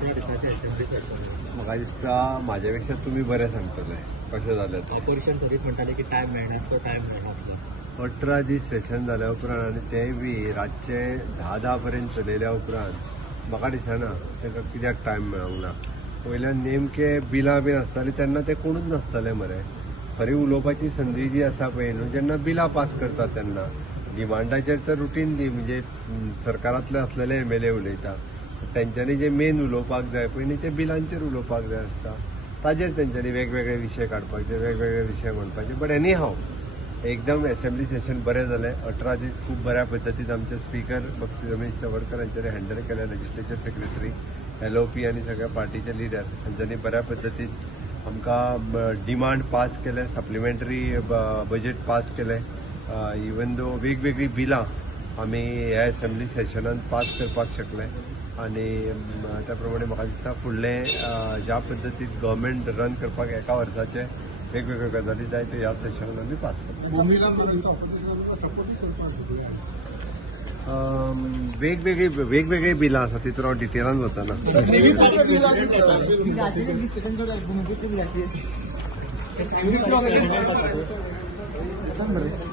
18 दिसांचे assembly session म्हाका दिसता म्हाज्या तुम्ही बरें सांगतले कशें जालें तें. ऑपोजिशन सदींच म्हणटाले की टायम मेळना तो टायम मेळना 18 दीस सेशन जाल्या उपरांत आनी तेंय बी रातचे 10 पर्यंत चलयल्या उपरांत म्हाका दिसना तांकां कित्याक टायम मेळोंक ना. वयल्यान नेमके बिलां बीन आसतालीं तेन्ना ते कोणूच नासताले मरे. खरी उलोवपाची संदी जी आसा पळय न्हू जेन्ना बिलां पास करता तेन्ना डिमांडाचेर तर रुटीनली म्हणजे सरकारांतले असलेले MLA उलयता. तेंच्यांनी जे मेन उलोवपाक जाय पळय न्ही ते बिलांचेर उलोवपाक जाय आसता. ताजेर तेंच्यांनी वेगवेगळे विशय काडपाचे, वेगवेगळे विशय म्हणपाचे. बट एनी हाव एकदम असेंब्ली सेशन बरें जालें. 18 दीस खूब बऱ्या पद्दतीन आमचे स्पीकर बक्षी रमेश तवडकर हांच्यानी हँडल केले. लेजिस्लेचर सेक्रेटरी LOP आनी सगळ्या पार्टीचे लिडर हांच्यांनी बऱ्या पद्दतीन आमकां डिमांड पास केले, सप्लिमेंटरी बजेट पास केले. इवन दो वेगवेगळी बिलां आमी ह्या असेंब्ली सेशनान पास करपाक शकले. आनी त्या प्रमाणे म्हाका दिसता फुडलें ज्या पद्दतीन गव्हर्मेंट रन करपाक एका वर्साचे वेगवेगळ्यो गजाली जाय त्यो ह्या सेशनान आमी पास करता. वेगवेगळी बिलां आसा तितून हांव डिटेलान वचना.